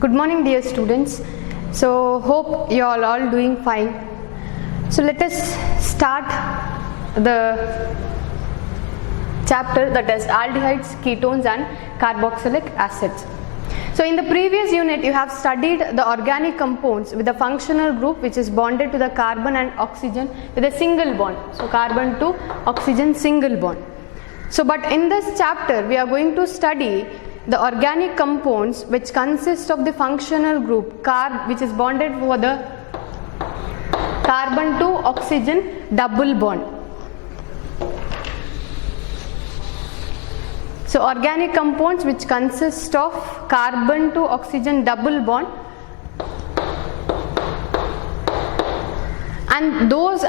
Good morning, dear students. So hope you are all doing fine. So let us start the chapter, that is aldehydes, ketones and carboxylic acids. So in the previous unit you have studied the organic compounds with a functional group which is bonded to the carbon and oxygen with a single bond. So carbon to oxygen single bond. So but in this chapter we are going to study the organic compounds which consist of the functional group carb, which is bonded for the carbon to oxygen double bond. So organic compounds which consist of carbon to oxygen double bond, and those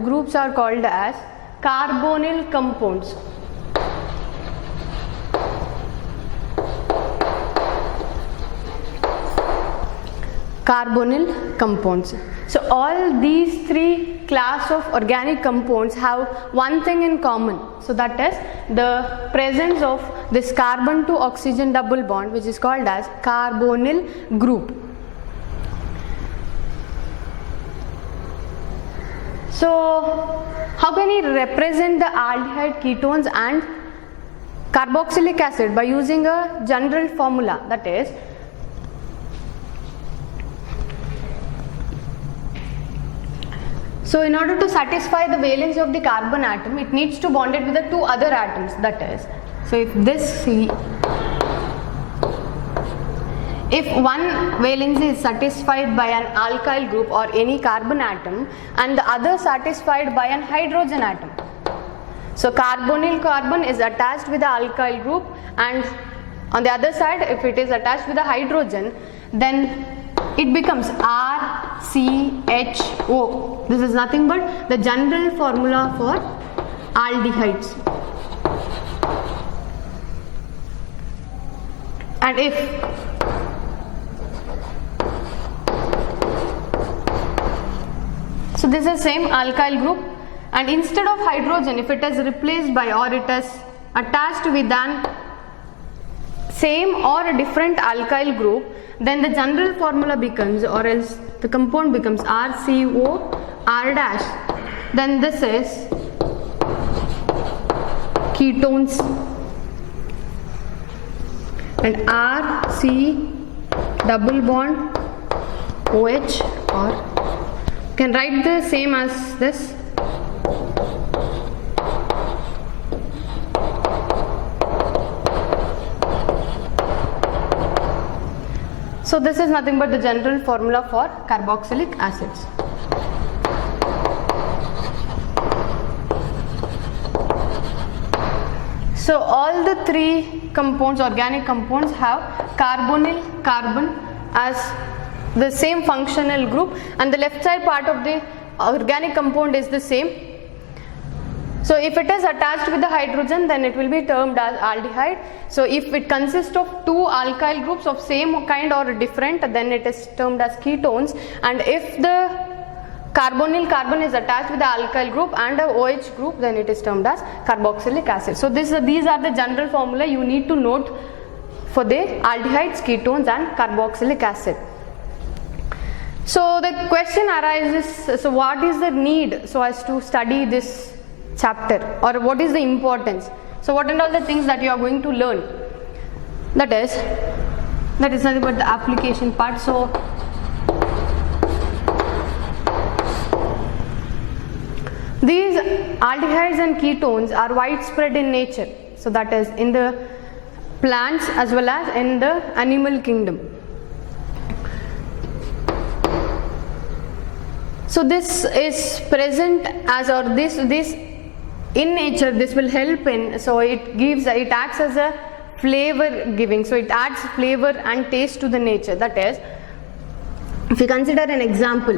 groups are called as carbonyl compounds. Carbonyl compounds. So all these three class of organic compounds have one thing in common. So that is the presence of this carbon to oxygen double bond, which is called as carbonyl group. So how can we represent the aldehyde, ketones and carboxylic acid? By using a general formula, that is so in order to satisfy the valence of the carbon atom, it needs to bond it with the two other atoms, that is, so if one valency is satisfied by an alkyl group or any carbon atom and the other satisfied by an hydrogen atom, so carbonyl carbon is attached with the alkyl group, and on the other side if it is attached with the hydrogen, then it becomes RCHO. This is nothing but the general formula for aldehydes. And if so this is same alkyl group, and instead of hydrogen, if it is replaced by or it is attached with an same or a different alkyl group, then the general formula becomes, or else the compound becomes RCO R dash. Then this is ketones, and RC double bond OH, or you can write the same as this. So this is nothing but the general formula for carboxylic acids. So all the three compounds, organic compounds, have carbonyl carbon as the same functional group, and the left side part of the organic compound is the same. So if it is attached with the hydrogen, then it will be termed as aldehyde. So if it consists of two alkyl groups of same kind or different, then it is termed as ketones. And if the carbonyl carbon is attached with the alkyl group and a OH group, then it is termed as carboxylic acid. So these are the general formula you need to note for the aldehydes, ketones and carboxylic acid. So the question arises, so what is the need so as to study this chapter, or what is the importance? So what are all the things that you are going to learn? That is nothing but the application part. So these aldehydes and ketones are widespread in nature, so that is in the plants as well as in the animal kingdom. So this is present as, or this in nature, this will help in, so it acts as a flavor giving, so it adds flavor and taste to the nature. That is, if we consider an example,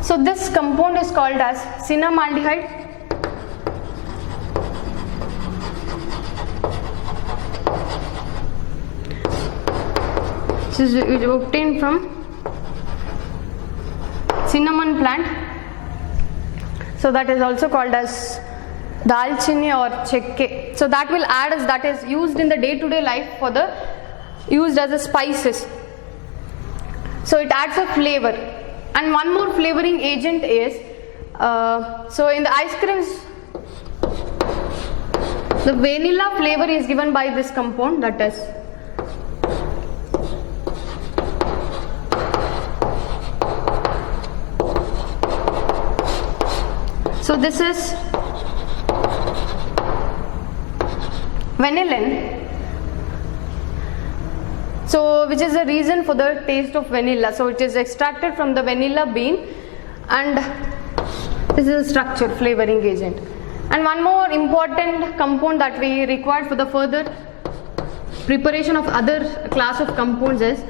so this compound is called as cinnamaldehyde. This is obtained from cinnamon plant. So that is also called as dalchini or chekke. So that will add as, that is used in the day-to-day life for the, used as a spices. So it adds a flavor. And one more flavoring agent is, so in the ice creams, the vanilla flavor is given by this compound, that is so this is vanillin, so which is the reason for the taste of vanilla. So it is extracted from the vanilla bean, and this is a structure flavoring agent. And one more important compound that we require for the further preparation of other class of compounds is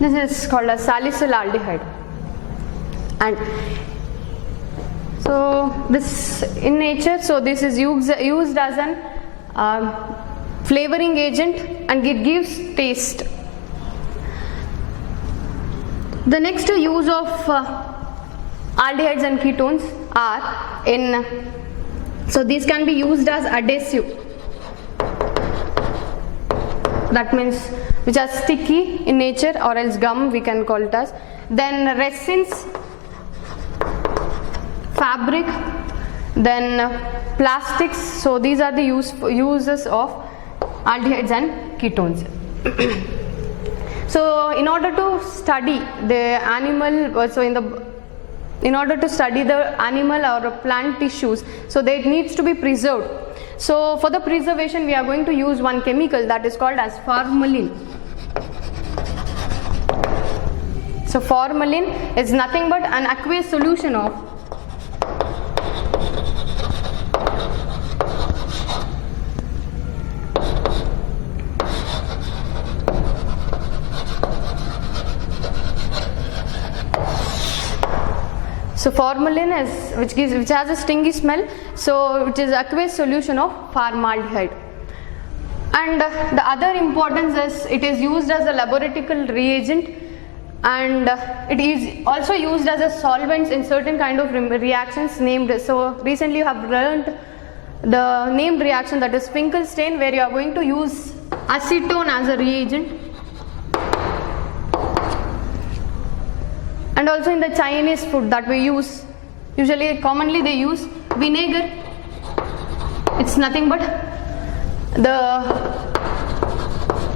this is called as salicylaldehyde. And so this in nature, so this is used as an flavoring agent, and it gives taste. The next use of aldehydes and ketones are in, so these can be used as adhesive, that means which are sticky in nature, or else gum we can call it as. Then resins, fabric, then plastics. So these are the uses of aldehydes and ketones. So in order to study the animal, in order to study the animal or plant tissues, so that it needs to be preserved. So for the preservation we are going to use one chemical that is called as formalin. So formalin is nothing but an aqueous solution of So formalin is which has a stingy smell, so it is aqueous solution of formaldehyde. And the other importance is it is used as a laboratory reagent, and it is also used as a solvent in certain kind of reactions named. So recently you have learned the named reaction, that is Finkelstein, where you are going to use acetone as a reagent. And also in the Chinese food that we use, usually commonly they use vinegar. It's nothing but the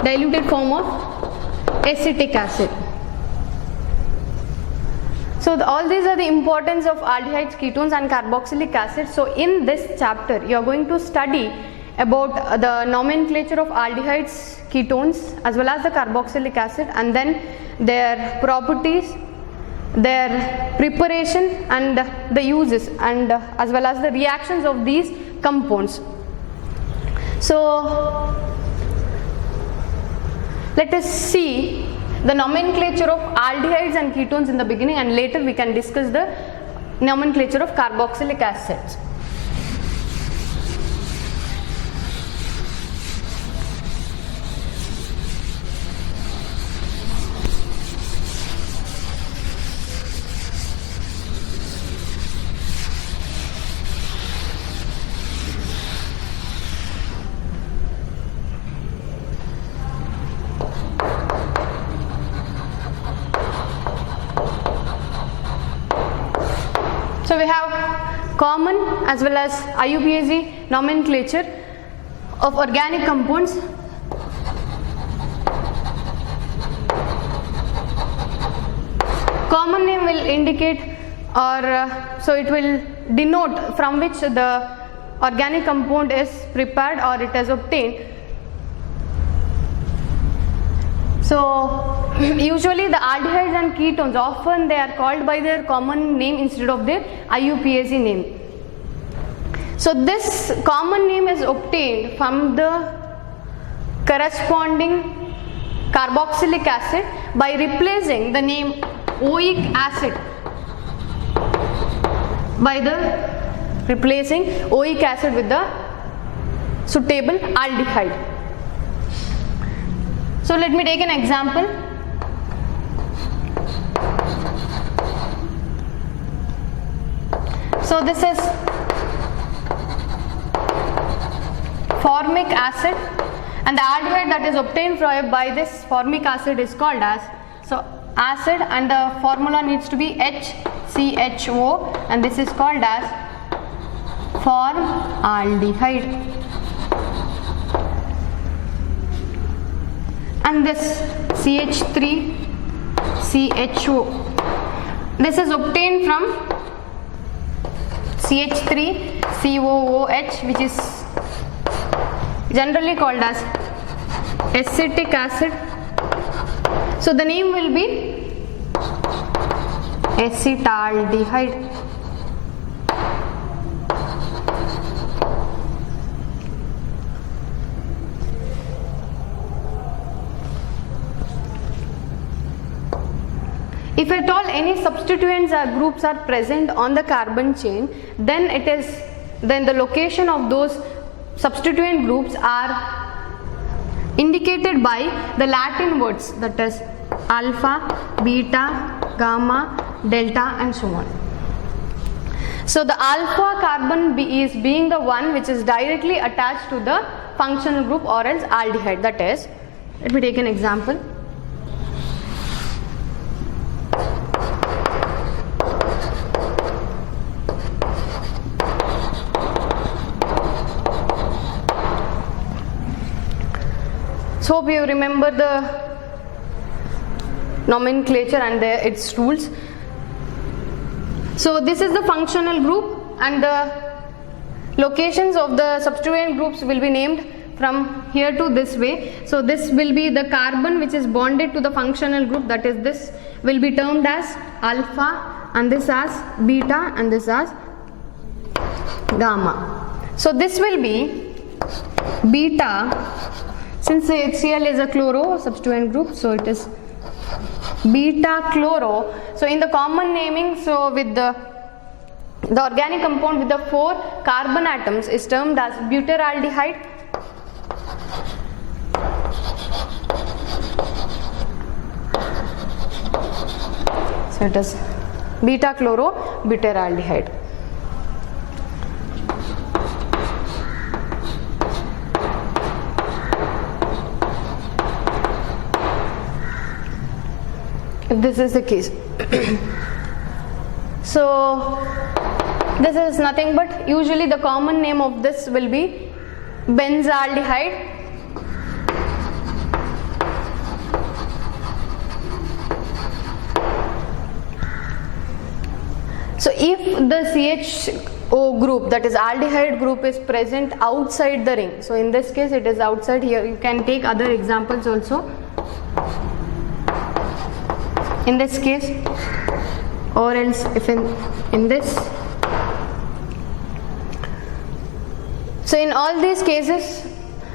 diluted form of acetic acid. So all these are the importance of aldehydes, ketones and carboxylic acid. So in this chapter you are going to study about the nomenclature of aldehydes, ketones as well as the carboxylic acid, and then their properties, their preparation and the uses, and as well as the reactions of these compounds. So let us see the nomenclature of aldehydes and ketones in the beginning, and later we can discuss the nomenclature of carboxylic acids. So we have common as well as IUPAC nomenclature of organic compounds. Common name will indicate, or so it will denote from which the organic compound is prepared or it is obtained. So usually the aldehydes and ketones, often they are called by their common name instead of their IUPAC name. So this common name is obtained from the corresponding carboxylic acid by replacing the name oic acid with the suitable aldehyde. So let me take an example. So this is formic acid, and the aldehyde that is obtained by this formic acid is called as, so acid, and the formula needs to be HCHO, and this is called as formaldehyde. And this CH3CHO, this is obtained from CH3COOH, which is generally called as acetic acid. So the name will be acetaldehyde. If at all any substituents or groups are present on the carbon chain, then the location of those substituent groups are indicated by the Latin words, that is alpha, beta, gamma, delta, and so on. So the alpha carbon is being the one which is directly attached to the functional group or else aldehyde. That is, let me take an example. So hope you remember the nomenclature and its rules. So this is the functional group, and the locations of the substituent groups will be named from here to this way. So this will be the carbon which is bonded to the functional group, that is this will be termed as alpha, and this as beta, and this as gamma. So this will be beta, since HCl is a chloro substituent group, so it is beta chloro. So in the common naming, so with the organic compound with the 4 carbon atoms is termed as butyraldehyde. So it is beta chloro butyraldehyde. If this is the case. So this is nothing but, usually the common name of this will be benzaldehyde. So if the CHO group, that is aldehyde group, is present outside the ring, so in this case it is outside. Here you can take other examples also in this case, or else if in this. So in all these cases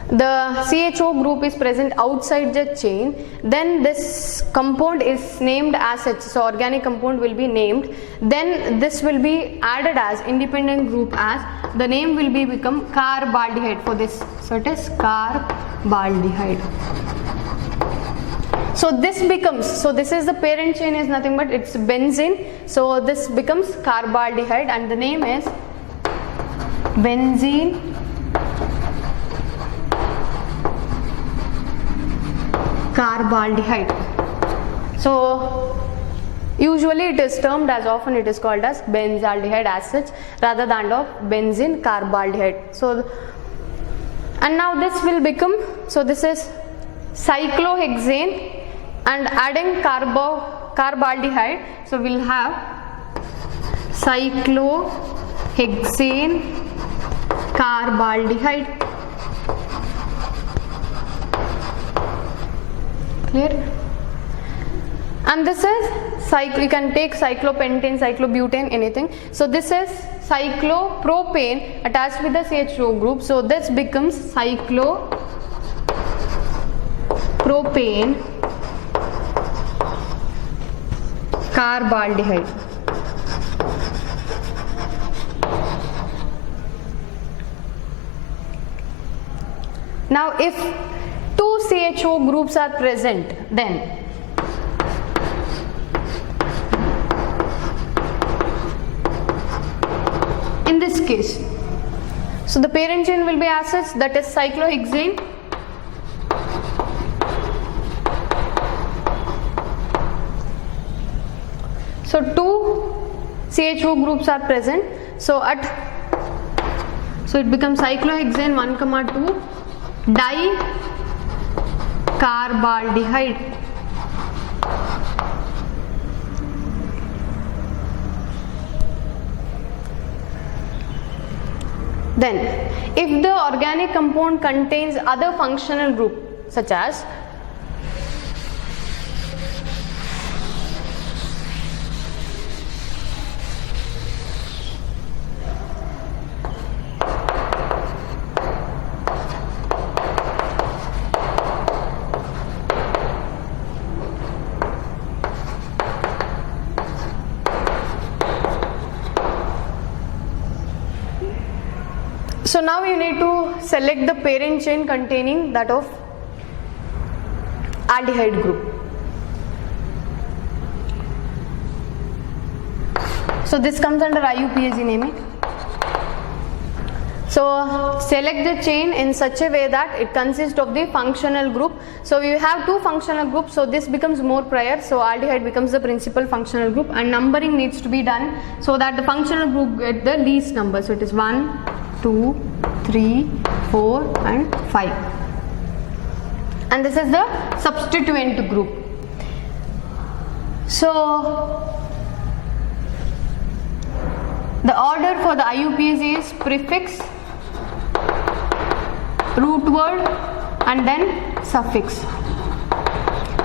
the CHO group is present outside the chain, then this compound is named as such. So organic compound will be named, then this will be added as independent group, as the name will be become carbaldehyde for this. So it is carbaldehyde. So this becomes, so this is the parent chain is nothing but it's benzene. So this becomes carbaldehyde, and the name is benzene carbaldehyde. So usually it is termed as, often it is called as benzaldehyde as such, rather than of benzene carbaldehyde. So, and now this will become, so this is cyclohexane, and adding carbaldehyde, so we'll have cyclohexane carbaldehyde. Clear? And this is you can take cyclopentane, cyclobutane, anything. So this is cyclopropane attached with the CHO group, so this becomes cyclopropane carbaldehyde. Now if two CHO groups are present, then in this case, so the parent chain will be as such, that is cyclohexane, so two CHO groups are present, so it becomes cyclohexane 1,2 dicarbaldehyde. Then if the organic compound contains other functional group such as so now you need to select the parent chain containing that of aldehyde group. So this comes under IUPAC naming. So select the chain in such a way that it consists of the functional group. So we have two functional groups, so this becomes more prior, so aldehyde becomes the principal functional group, and numbering needs to be done so that the functional group get the least number. So it is 1, 2, 3, 4 and 5, and this is the substituent group. So the order for the IUPAC is prefix, root word and then suffix.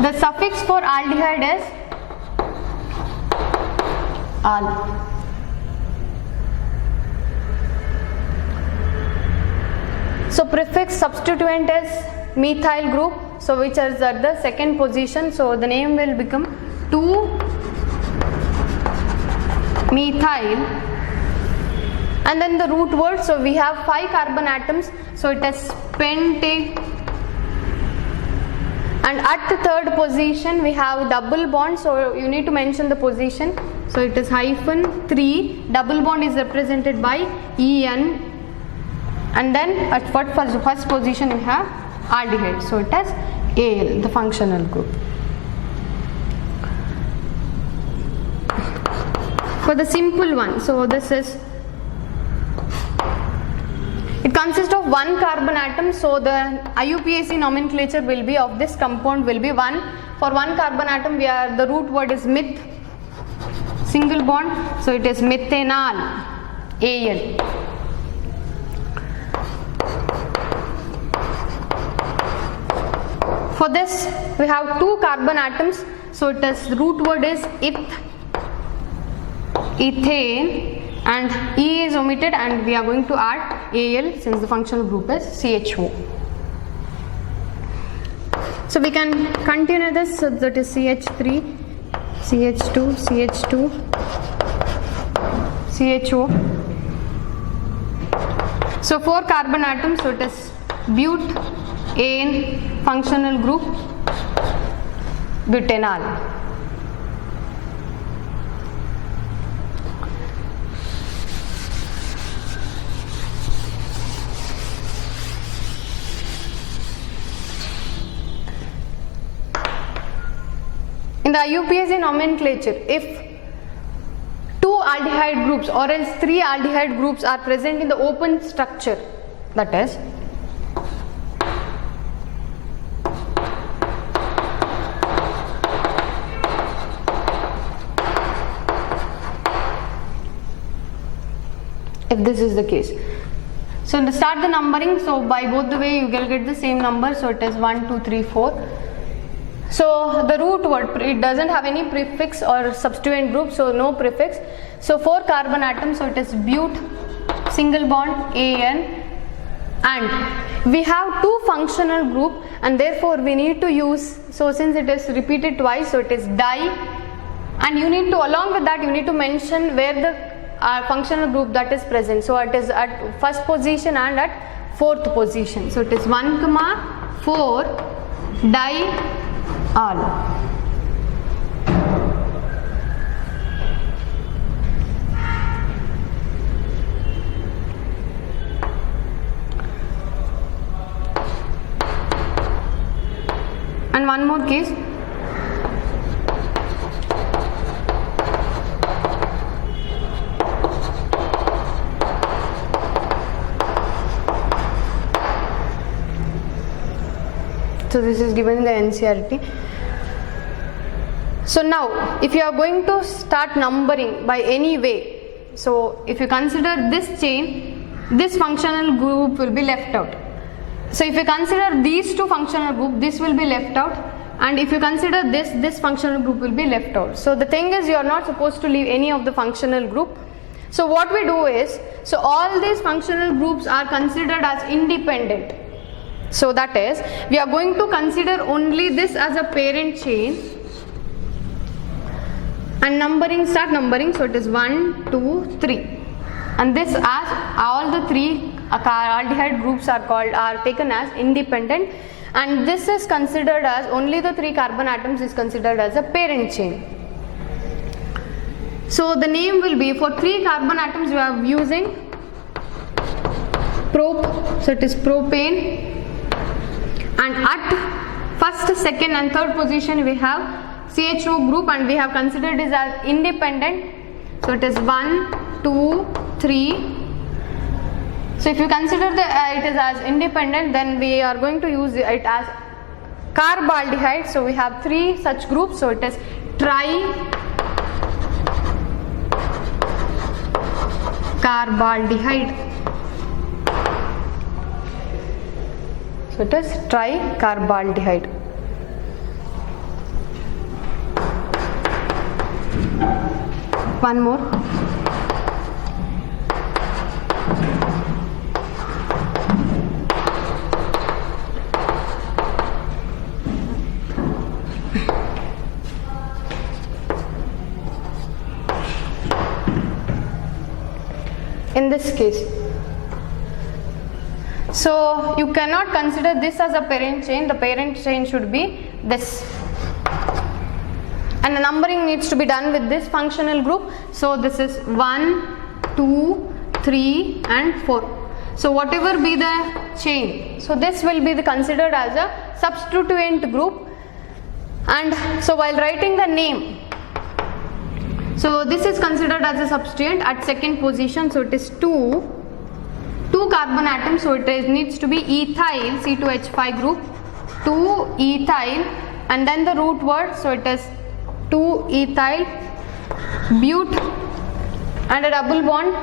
The suffix for aldehyde is al. So prefix substituent is methyl group, so which is at the second position, so the name will become 2-methyl, and then the root word, so we have 5 carbon atoms, so it is penta, and at the third position we have double bond, so you need to mention the position, so it is -3, double bond is represented by En, and then at first position we have aldehyde, so it has Al, the functional group. For the simple one, so this is, it consists of 1 carbon atom, so the IUPAC nomenclature will be of this compound will be 1. For 1 carbon atom we are, the root word is meth, single bond, so it is methanol, Al. For this we have 2 carbon atoms, so it is, root word is ethane, and E is omitted and we are going to add Al since the functional group is CHO. So we can continue this, so that is CH3, CH2, CH2, CHO. So 4 carbon atoms, so it is butane, functional group butanol. In the IUPAC nomenclature, if 2 aldehyde groups or else 3 aldehyde groups are present in the open structure, that is, if this is the case, so to start the numbering, so by both the way you will get the same number, so it is 1, 2, 3, 4. So the root word, it doesn't have any prefix or substituent group, so no prefix. So 4 carbon atoms, so it is but, single bond, An, and we have 2 functional group, and therefore we need to use, so since it is repeated twice, so it is di, and you need to, along with that you need to mention where the functional group that is present, so it is at first position and at fourth position. So it is 1,4 diol. And one more case. So this is given in the NCERT. So now if you are going to start numbering by any way, so if you consider this chain, this functional group will be left out. So if you consider these two functional group, this will be left out, and if you consider this functional group will be left out. So the thing is, you are not supposed to leave any of the functional group. So what we do is, so all these functional groups are considered as independent. So that is, we are going to consider only this as a parent chain and start numbering. So it is 1, 2, 3, and this as all the three aldehyde groups are taken as independent, and this is considered as only the 3 carbon atoms is considered as a parent chain. So the name will be, for 3 carbon atoms we are using prop, so it is propane, and at first, second and third position we have CHO group, and we have considered it as independent. So it is 1, 2, 3. So if you consider it is as independent, then we are going to use it as carbaldehyde. So we have 3 such groups. So it is tricarbaldehyde. So it is tricarbaldehyde. One more. In this case, so you cannot consider this as a parent chain. The parent chain should be this, and the numbering needs to be done with this functional group. So this is 1, 2, 3 and 4. So whatever be the chain, so this will be considered as a substituent group. And so while writing the name, so this is considered as a substituent at second position. So it is 2 carbon atoms. So it needs to be ethyl C2H5 group, 2 ethyl, and then the root word. So it is 2 ethyl but, and a double bond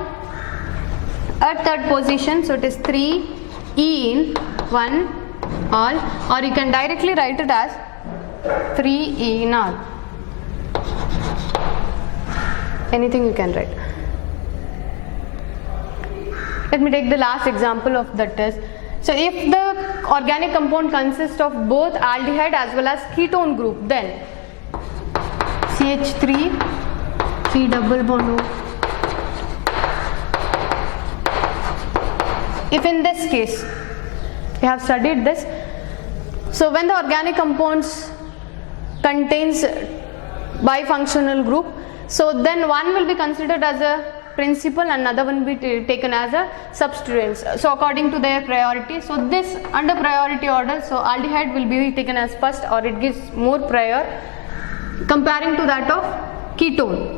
at third position. So it is 3 ene 1 all, or you can directly write it as 3 enol. Anything you can write. Let me take the last example of that test. So if the organic compound consists of both aldehyde as well as ketone group, then CH3, 3 double bond O. If in this case, we have studied this, so when the organic compounds contains bifunctional group, so then one will be considered as a principal and another one will be taken as a substituents. So according to their priority, so this under priority order, so aldehyde will be taken as first, or it gives more prior comparing to that of ketone.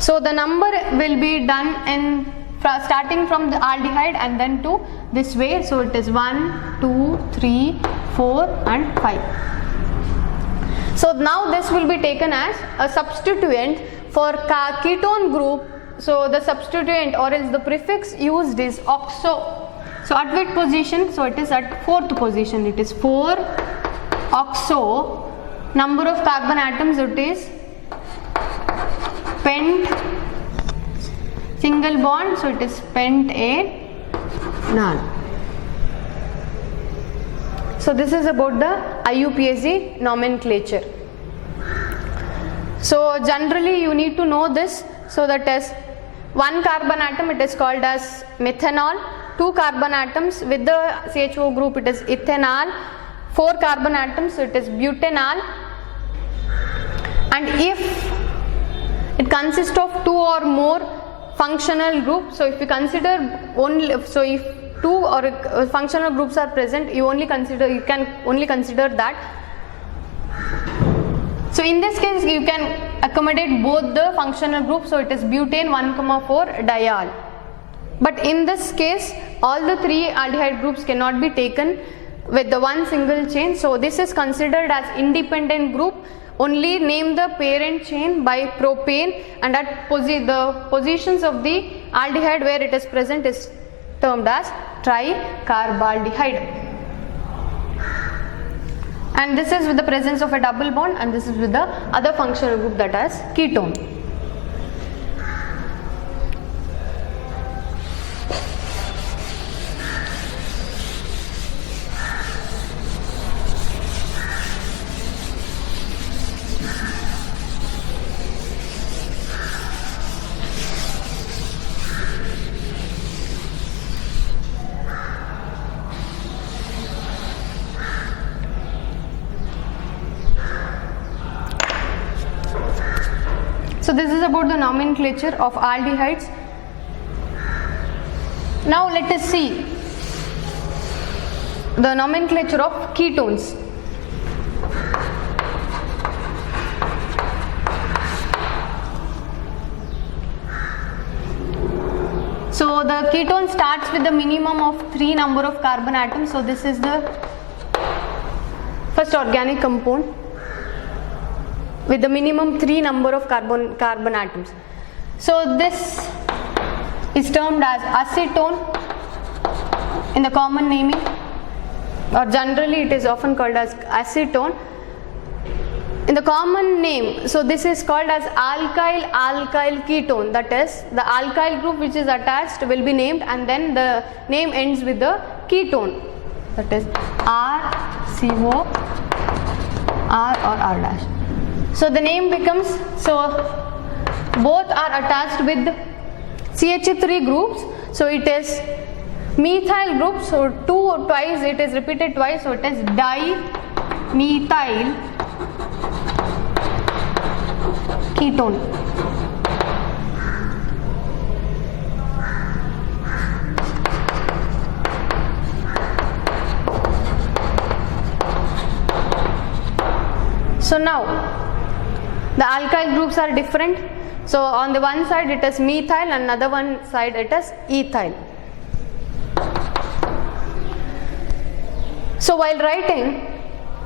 So the number will be done in starting from the aldehyde and then to this way. So it is 1, 2, 3, 4 and 5. So now this will be taken as a substituent for ketone group. So the substituent or else the prefix used is oxo. So at what position? So it is at fourth position. It is 4 oxo. Number of carbon atoms, it is pent, single bond. So it is pentanol. So this is about the IUPAC nomenclature. So generally you need to know this. So that as one carbon atom, it is called as methanol, 2 carbon atoms. With the CHO group it is ethanol. 4 carbon atoms, so it is butanol. And if it consists of 2 or more functional groups, so if you consider only, so if 2 or functional groups are present, you can only consider that. So in this case you can accommodate both the functional groups, so it is butane 1,4 diol. But in this case all the 3 aldehyde groups cannot be taken with the one single chain, so this is considered as independent group. Only name the parent chain by propane, and at the positions of the aldehyde where it is present is termed as tricarbaldehyde. And this is with the presence of a double bond, and this is with the other functional group, that is ketone. So this is about the nomenclature of aldehydes. Now let us see the nomenclature of ketones. So the ketone starts with the minimum of 3 number of carbon atoms. So this is the first organic compound with the minimum 3 number of carbon atoms. So this is termed as acetone in the common naming, or generally it is often called as acetone in the common name. So this is called as alkyl ketone, that is the alkyl group which is attached will be named, and then the name ends with the ketone, that is RCO, R or R dash. So the name becomes, so both are attached with CH3 groups, so it is methyl group, so twice it is repeated twice, so it is dimethyl ketone. So now the alkyl groups are different. So on the one side it is methyl, and another one side it is ethyl. So while writing,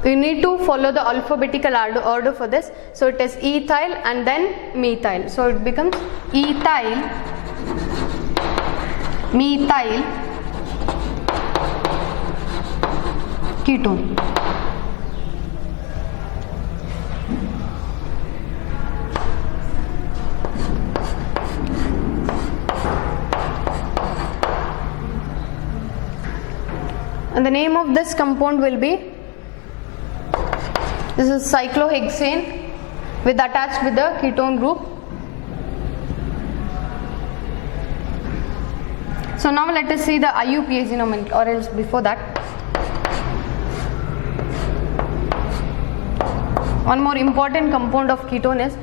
you need to follow the alphabetical order for this. So it is ethyl and then methyl. So it becomes ethyl, methyl, ketone. And the name of this compound will be, this is cyclohexane with attached with the ketone group. So now let us see the IUPAC nomenclature, or else before that, one more important compound of ketone is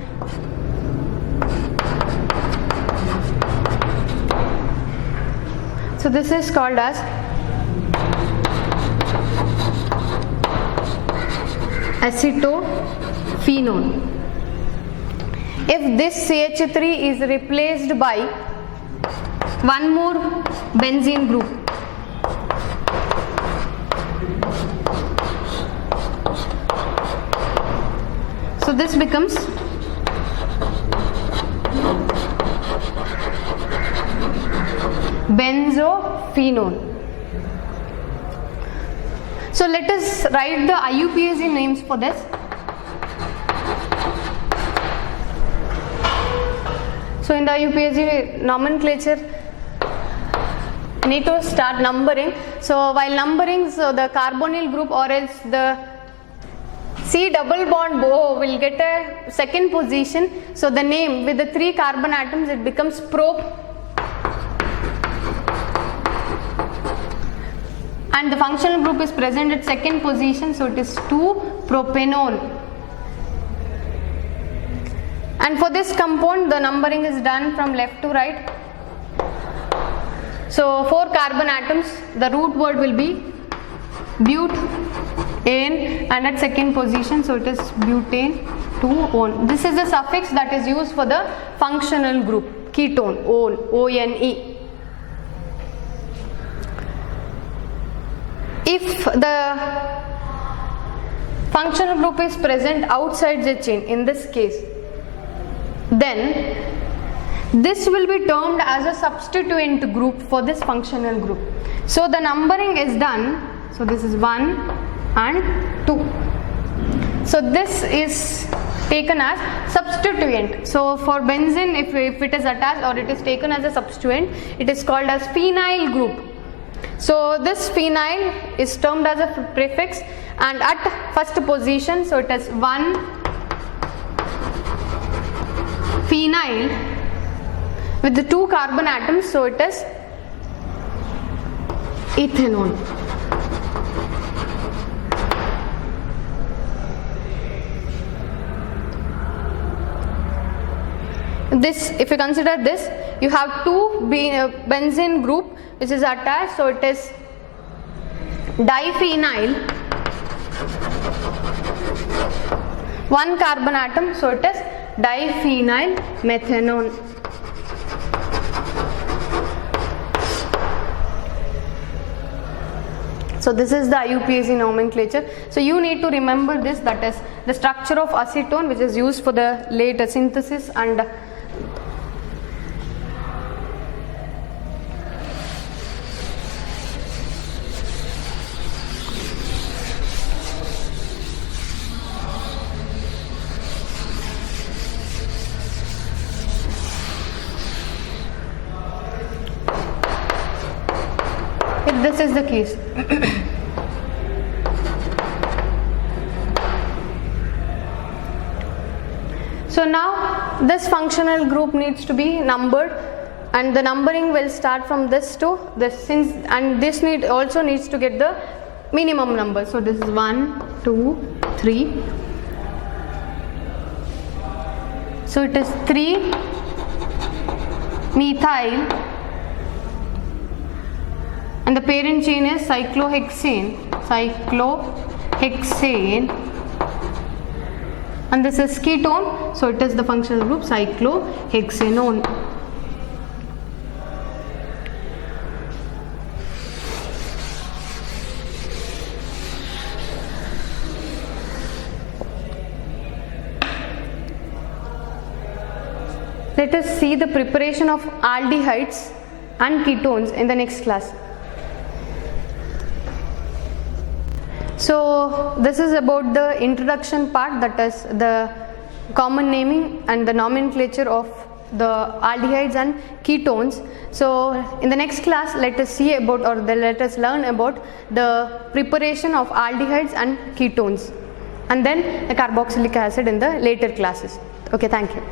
so this is called as acetophenone. If this CH3 is replaced by one more benzene group, so this becomes benzophenone. So let us write the IUPAC names for this. So in the IUPAC nomenclature, I need to start numbering. So while numbering, so the carbonyl group or else the C double bond boho will get a second position. So the name with the 3 carbon atoms, it becomes and the functional group is present at second position, so it is 2-propanone. And for this compound the numbering is done from left to right. So 4 carbon atoms, the root word will be butane, and at second position, so it is butane 2-one. This is the suffix that is used for the functional group, ketone, O-N-E. If the functional group is present outside the chain, in this case, then this will be termed as a substituent group for this functional group. So the numbering is done, so this is 1 and 2. So this is taken as substituent. So for benzene, if it is attached or it is taken as a substituent, it is called as phenyl group. So this phenyl is termed as a prefix, and at first position, so it is 1 phenyl with the 2 carbon atoms, so it is ethanol. This, if you consider this, you have 2 benzene group which is attached, so it is diphenyl, 1 carbon atom, so it is diphenyl methanol. So this is the IUPAC nomenclature. So you need to remember this, that is the structure of acetone, which is used for the later synthesis, and if this is the case. So now this functional group needs to be numbered, and the numbering will start from this to this, and this also needs to get the minimum number. So this is 1, 2, 3. So it is 3 methyl, and the parent chain is cyclohexane, and this is ketone, so it is the functional group cyclohexanone. Let us see the preparation of aldehydes and ketones in the next class. So this is about the introduction part, that is the common naming and the nomenclature of the aldehydes and ketones. So in the next class, let us see about, or let us learn about the preparation of aldehydes and ketones, and then the carboxylic acid in the later classes. Okay, thank you.